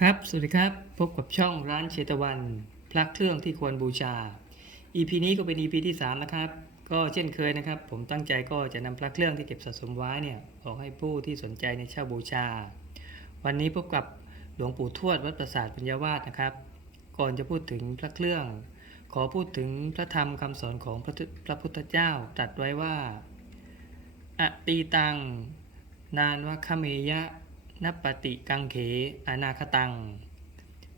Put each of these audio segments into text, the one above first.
ครับ สวัสดีครับ พบกับช่องร้านเชตวันพระเครื่องที่ควรบูชา EP นี้ก็เป็น EP ที่ 3 นะครับ ก็เช่นเคยนะครับ ผมตั้งใจก็จะนำพระเครื่องที่เก็บสะสมไว้เนี่ย ออกให้ผู้ที่สนใจในเช่าบูชา วันนี้พบกับหลวงปู่ทวดวัดประสาทปัญญาวาสนะครับ ก่อนจะพูดถึงพระเครื่อง ขอพูดถึงพระธรรมคำสอนของพระพระพุทธเจ้าตรัสไว้ว่า อตีตัง นานวะคเมยะ นัปปติกังเข อนาคตัง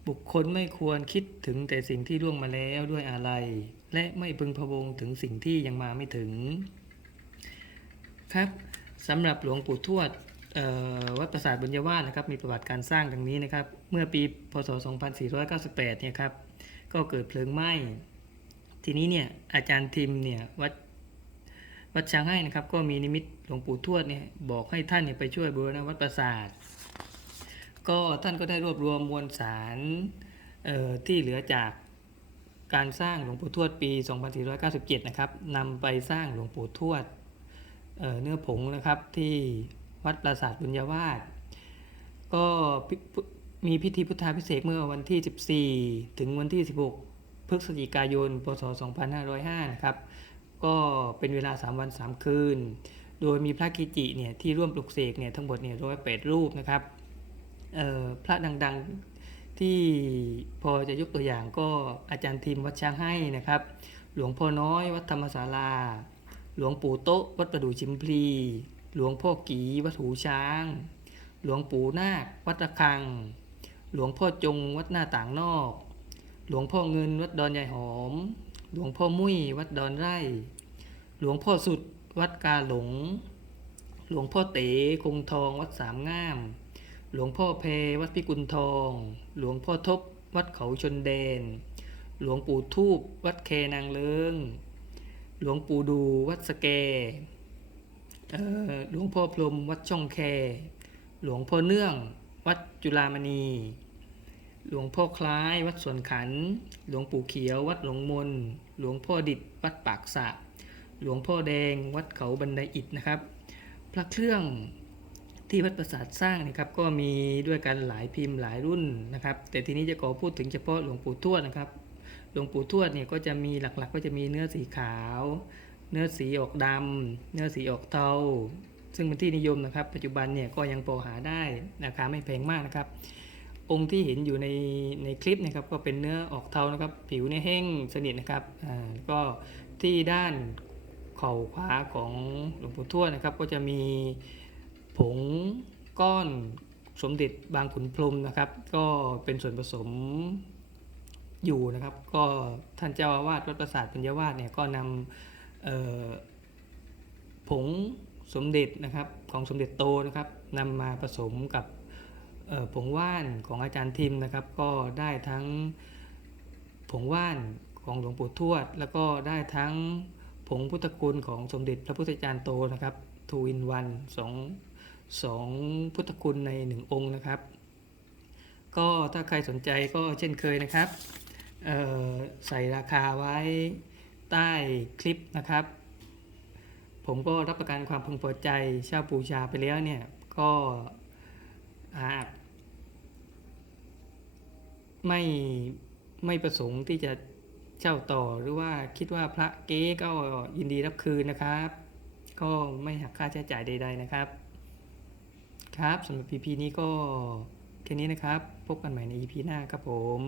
บุคคลไม่ควรคิดถึงแต่สิ่งที่ล่วงมาแล้วด้วยอะไร และไม่พึงพะวงถึงสิ่งที่ยังมาไม่ถึง ครับสำหรับหลวงปู่ทวดวัดประสาทบุญญาวาสนะครับมีประวัติการสร้างดังนี้นะครับ เมื่อปีพศ 2498 เนี่ยครับก็เกิดเพลิงไหม้ ทีนี้เนี่ยอาจารย์ทิมเนี่ยวัด วัดช้างให้นะครับ ก็มีนิมิตหลวงปู่ทวดเนี่ยบอกให้ท่านเนี่ยไปช่วยบูรณะวัดปราสาท ก็ท่านก็ได้รวบรวมมวลสารที่เหลือจากการสร้างหลวงปู่ทวดปี 2497 นะครับนำไปสร้างหลวงปู่ทวดเเนื้อผงนะครับที่วัดปราสาทบุญญาวาสก็มีพิธีพุทธาพิเศษเมื่อวันที่ 14 ถึงวันที่ 16 พฤศจิกายน พศ 2505 นะครับ ก็เป็นเวลา 3 วัน 3 คืน โดยมีพระกิจิเนี่ยที่ร่วมปลุกเสกเนี่ยทั้งหมดเนี่ยร้อยแปดรูปนะครับเอ่อพระดังๆที่พอจะยกตัวอย่างก็อาจารย์ทีมวัดช้างให้นะครับ หลวงพ่อน้อยวัดธรรมศาลา หลวงปู่โต๊ะวัดประดู่ชิมพลี หลวงพ่อกีวัดหูช้าง หลวงปู่นาควัดระฆัง หลวงพ่อจงวัดหน้าต่างนอก หลวงพ่อเงินวัดดอนยายหอม หลวงพ่อมุ้ยวัดดอนไร่ หลวงพ่อสุดวัดกาหลง หลวงพ่อเต๋คงทองวัดสามงาม หลวงพ่อเพวัดพิกุลทอง หลวงพ่อทบวัดเขาชนแดน หลวงปู่ทูบวัดแคนางเลิง หลวงปู่ดูวัดสแกหลวงพ่อพรมวัดช่องแค หลวงพ่อเนื่อง วัดจุฬามณี หลวงพ่อคล้ายวัดสวนขัน หลวงปู่เขียววัดหลวงมน หลวงพ่อดิดวัดปากสะ หลวงพ่อแดงวัดเขาบันไดอิฐนะครับ พระเครื่องที่วัดประสาทสร้างนะครับก็มีด้วยกันหลายพิมพ์หลายรุ่นนะครับ แต่ทีนี้จะขอพูดถึงเฉพาะหลวงปู่ทวดนะครับ หลวงปู่ทวดเนี่ยก็จะมีหลักๆ ก็จะมีเนื้อสีขาว เนื้อสีออกดำเนื้อสีออกเทาซึ่งเป็นที่นิยมนะครับ ปัจจุบันเนี่ยก็ยังพอหาได้ราคาไม่แพงมากนะครับ องค์ที่เห็นอยู่ในในคลิปนะครับก็เป็นเนื้อออกเทานะครับ ผิวเนี่ยแห้งสนิทนะครับอ่าก็ที่ด้านเข่าขวาของหลวงปู่ทวดนะครับ ก็จะมีผงก้อนสมเด็จบางขุนพรมนะครับ ก็เป็นส่วนผสมอยู่นะครับ ก็ท่านเจ้าอาวาสวัดประสาทปัญญาวาสเนี่ยก็นำผงสมเด็จนะครับของสมเด็จโตนะครับนำมาผสมกับ ผงว่านของอาจารย์ทิมนะครับ ก็ได้ทั้งผงว่านของหลวงปู่ทวด แล้วก็ได้ทั้งผงพุทธคุณของสมเด็จพระพุทธจารย์โตนะครับทูอินวันสองสองพุทธคุณในหนึ่งองค์นะครับ ก็ถ้าใครสนใจก็เช่นเคยนะครับใส่ราคาไว้ใต้คลิปนะครับ ผมก็รับประกันความพึงพอใจเช่าปูชาไปแล้วเนี่ย ก็หาก ไม่ไม่ประสงค์ที่จะเช่าต่อหรือว่าคิดว่าพระเก๊ก็ยินดีรับคืนนะครับ ก็ไม่หักค่าใช้จ่ายใด ๆนะครับ ครับสำหรับ EP นี้ก็แค่นี้นะครับ พบกันใหม่ใน EP หน้าครับผม